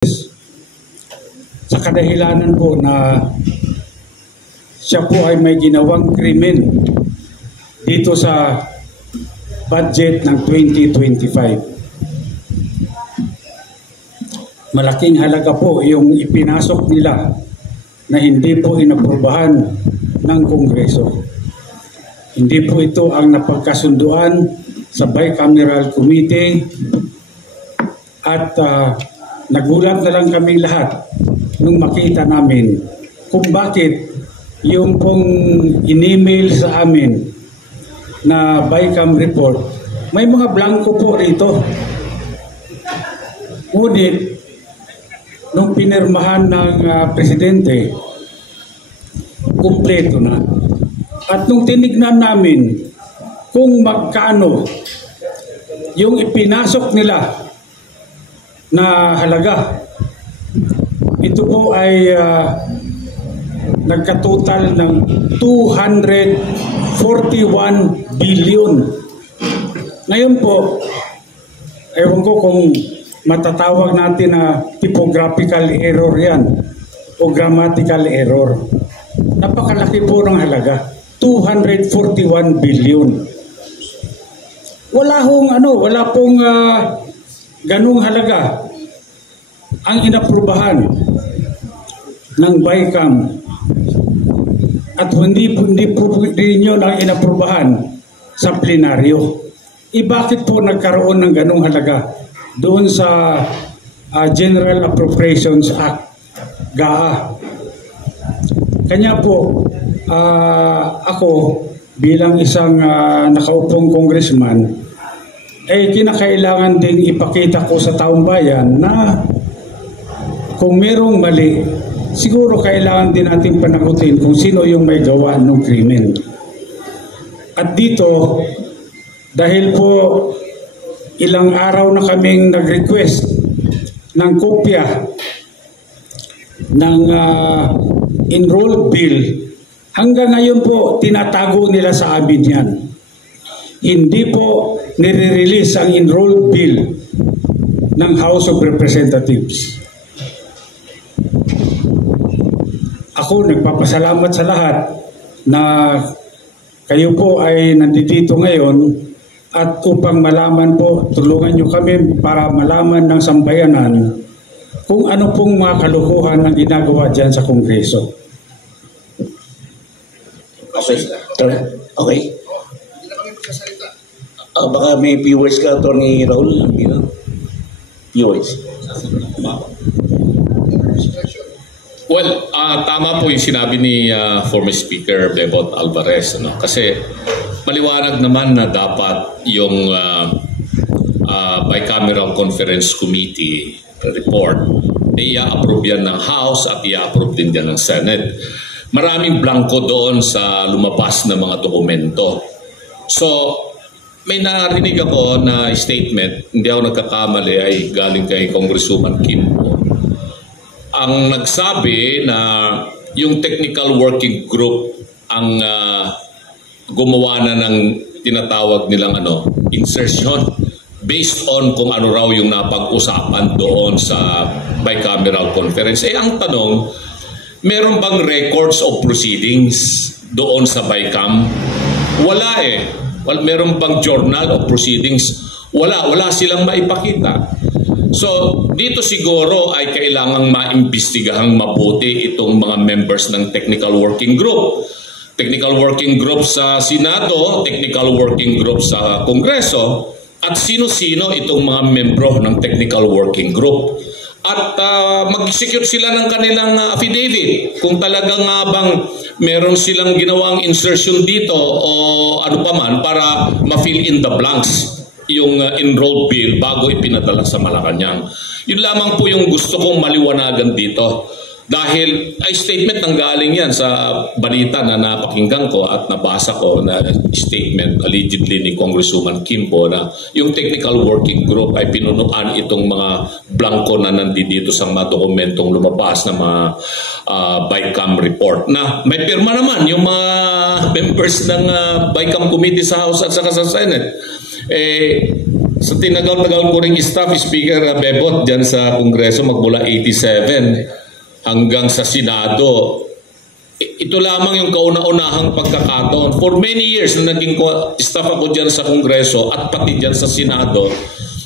sa kadahilanan po na siya po ay may ginawang krimen dito sa budget ng 2025. Malaking halaga po yung ipinasok nila na hindi po inaprubahan ng Kongreso. Hindi po ito ang napagkasunduan sa Bicameral Committee at nagulat na lang kami lahat nung makita namin kung bakit yung pong in-email sa amin na BICAM report, may mga blanco po rito. Ngunit, nung pinirmahan ng presidente, kumpleto na. At nung tinignan namin kung magkano yung ipinasok nila na halaga, ito po ay nagkatotal ng 241 billion. Ngayon po, ewan ko kung matatawag natin na typographical error yan o grammatical error. Napakalaki po ng halaga, 241 billion. Wala pong ganung halaga ang inaprubahan ng BICAM at hindi po rin yun ang inaprubahan sa plenaryo. Bakit po nagkaroon ng ganung halaga doon sa General Appropriations Act, GAA? Kanya po, ako bilang isang nakaupong congressman, kinakailangan ding ipakita ko sa taong bayan na kung merong mali, siguro kailangan din natin panagutin kung sino yung may gawa ng krimen. At dito, dahil po ilang araw na kaming nag-request ng kopya ng enrolled bill, hanggang ngayon po tinatago nila sa amin yan. Hindi po nire-release ang enrolled bill ng House of Representatives. Ako nagpapasalamat sa lahat na kayo po ay nandito ngayon at upang malaman po, tulungan nyo kami para malaman ng sambayanan kung ano pong mga kalukuhan ang ginagawa dyan sa Kongreso. Okay. Baka may viewers ka, Atty. Raul? Viewers. Well, tama po yung sinabi ni former Speaker Bebot Alvarez. Kasi maliwanag naman na dapat yung Bicameral Conference Committee report i-approve yan ng House at i-approve din yan ng Senate. Maraming blanco doon sa lumabas na mga dokumento. So, may narinig ako na statement, hindi ako nagkakamali, ay galing kay Congresswoman Kim. Ang nagsabi na yung technical working group ang gumawa na ng tinatawag nilang insertion based on kung ano raw yung napag-usapan doon sa bicameral conference. Ang tanong, meron bang records of proceedings doon sa BICAM? Wala Well, meron bang journal of proceedings? Wala silang maipakita. So, dito siguro ay kailangang maimbestigahang mabuti itong mga members ng technical working group. Technical working group sa Senado, technical working group sa Kongreso, at sino-sino itong mga membro ng technical working group. At mag-execute sila ng kanilang affidavit kung talagang bang meron silang ginawang insertion dito o ano pa man para ma-fill in the blanks yung enrolled bill bago ipinadala sa Malacanang. Yun lamang po yung gusto kong maliwanagan dito. Dahil ay statement nang galing yan sa balita na napakinggan ko at nabasa ko na statement allegedly ni Congresswoman Kim po na yung technical working group ay pinunuan itong mga blanco na nandito sa mga dokumentong lumabas na mga BICAM report. Na may pirma naman yung mga members ng BICAM committee sa House at saka sa Senate. Sa tinagal-tagal ko ring staff, Speaker Bebot, dyan sa Kongreso magmula 87 hanggang sa Senado, ito lamang yung kauna-unahang pagkakataon. For many years na naging staff ako dyan sa Kongreso at pati dyan sa Senado,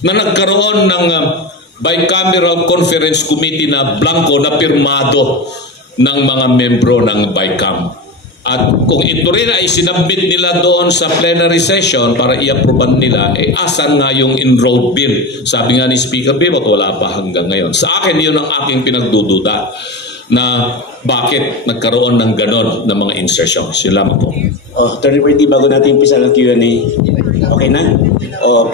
na nagkaroon ng bicameral conference committee na blanco na pirmado ng mga membro ng BICAM. At kung ito rin ay sinabit nila doon sa plenary session para i-approvean nila, asan nga yung enrolled bill? Sabi nga ni Speaker Bebot, wala pa hanggang ngayon. Sa akin, yun ang aking pinagdududa na bakit nagkaroon ng ganon na mga insertions. Yun lamang po. Attorney Bertie, bago natin umpisa ng Q&A, okay na?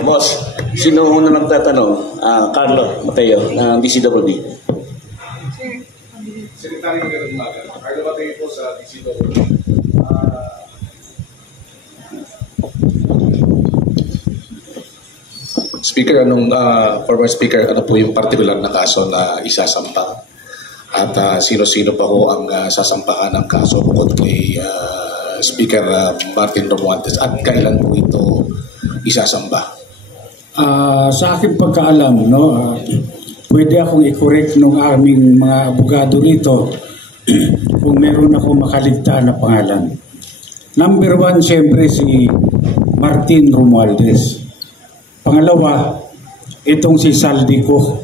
Boss, sino muna nagtatanong? Carlo Mateo, ng DCWD. Secretary, magandang umaga. Carlo Mateo po sa DCWD. Speaker, former Speaker, ano po yung particular na kaso na isasampa? At sino-sino pa ho ang sasampahan ng kaso bukod kay Speaker Martin Romualdez? At kailan po ito isasamba? Sa aking pagkaalam, no, pwede akong i-correct ng aming mga abogado rito kung meron ako makaligtaan na pangalan. Number 1, siyempre si Martin Romualdez. Pangalawa, itong si Saldico.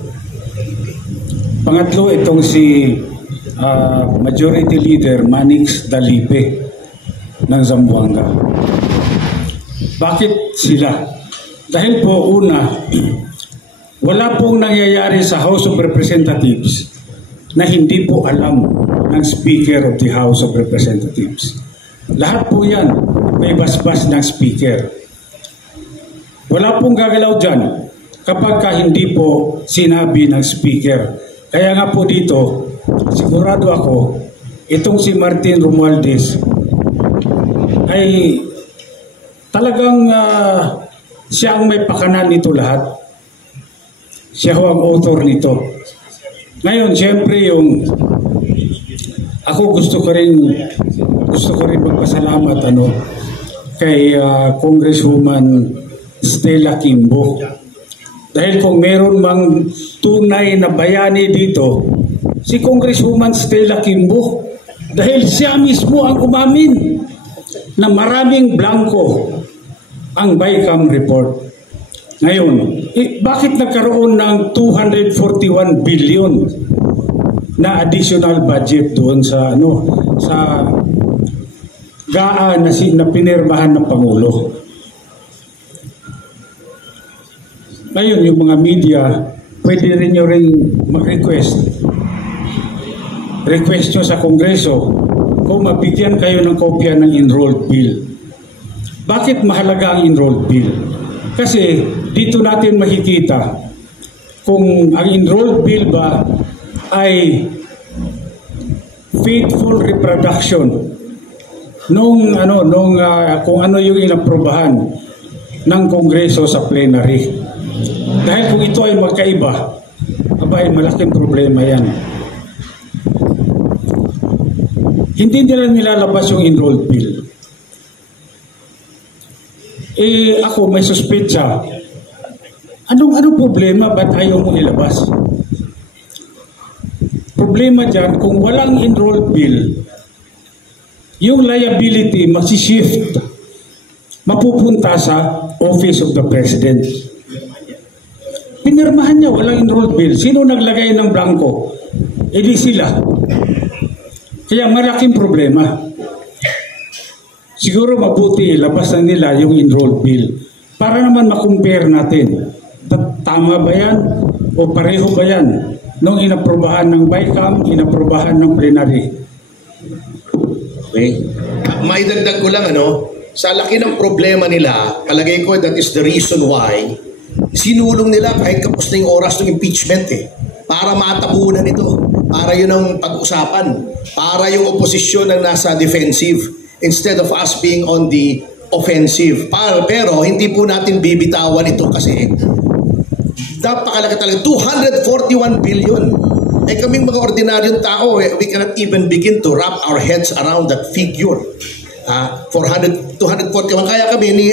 Pangatlo, itong si Majority Leader Manix Dalipe ng Zamboanga. Bakit sila? Dahil po una, wala pong nangyayari sa House of Representatives na hindi po alam ng Speaker of the House of Representatives. Lahat po yan may basbas ng Speaker. Wala pong gagalaw dyan kapag hindi po sinabi ng Speaker. Kaya nga po dito, sigurado ako, itong si Martin Romualdez ay talagang siya ang may pakanan nito lahat. Siya ho ang author nito. Ngayon, siyempre ako gusto ko rin magpasalamat kay Congresswoman Stella Kimbo. Dahil kung meron mang tunay na bayani dito, si Congresswoman Stella Kimbo. Dahil siya mismo ang umamin na maraming blanco ang BICAM report. Ngayon, bakit nagkaroon ng 241 billion na additional budget doon sa GAA na pinirmahan ng Pangulo? Ngayon, yung mga media, pwede rin nyo rin mag-request. Request nyo sa Kongreso kung mabigyan kayo ng kopya ng enrolled bill. Bakit mahalaga ang enrolled bill? Kasi dito natin makikita kung ang enrolled bill ba ay faithful reproduction kung ano yung inaprobahan ng Kongreso sa plenary. Dahil kung ito ay magkaiba, ay malaking problema yan. Hindi nila nilalabas yung enrolled bill. Ako may suspetsa. Anong problema? Ba't ayaw mo ilabas? Problema dyan, kung walang enrolled bill, yung liability magsishift, mapupunta sa Office of the President. Pinirmahan niya, walang enrolled bill. Sino naglagay ng blanco? Di sila. Kaya malaking problema. Siguro mabuti labas na nila yung enrolled bill para naman makumpare natin. Tama ba yan? O pareho ba yan? Nung inaprobahan ng BICAM, inaprobahan ng plenary. Okay. Maidagdag ko lang sa laki ng problema nila, palagay ko that is the reason why sinulong nila kahit kapos na yung oras ng impeachment para matapunan ito, para yun ang pag-usapan, para yung oposisyon ang nasa defensive instead of us being on the offensive. Pero hindi po natin bibitawan ito kasi napakalaga talaga, 241 billion. Kaming mga ordinaryong tao, we cannot even begin to wrap our heads around that figure. 241. Kaya kami ni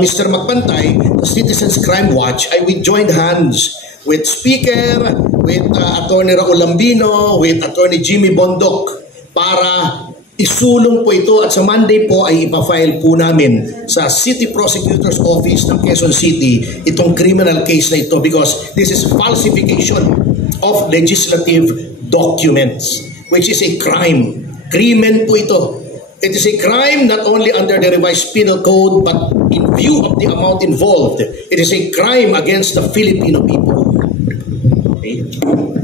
Mr. Magpantay, the Citizens Crime Watch, we joined hands with Speaker, with Attorney Raul Lambino, with Attorney Jimmy Bondok para isulong po ito at sa Monday po ay ipafile po namin sa City Prosecutor's Office ng Quezon City itong criminal case na ito because this is falsification of legislative documents which is a crime. Krimen po ito. It is a crime not only under the revised penal code but in view of the amount involved. It is a crime against the Filipino people. Okay?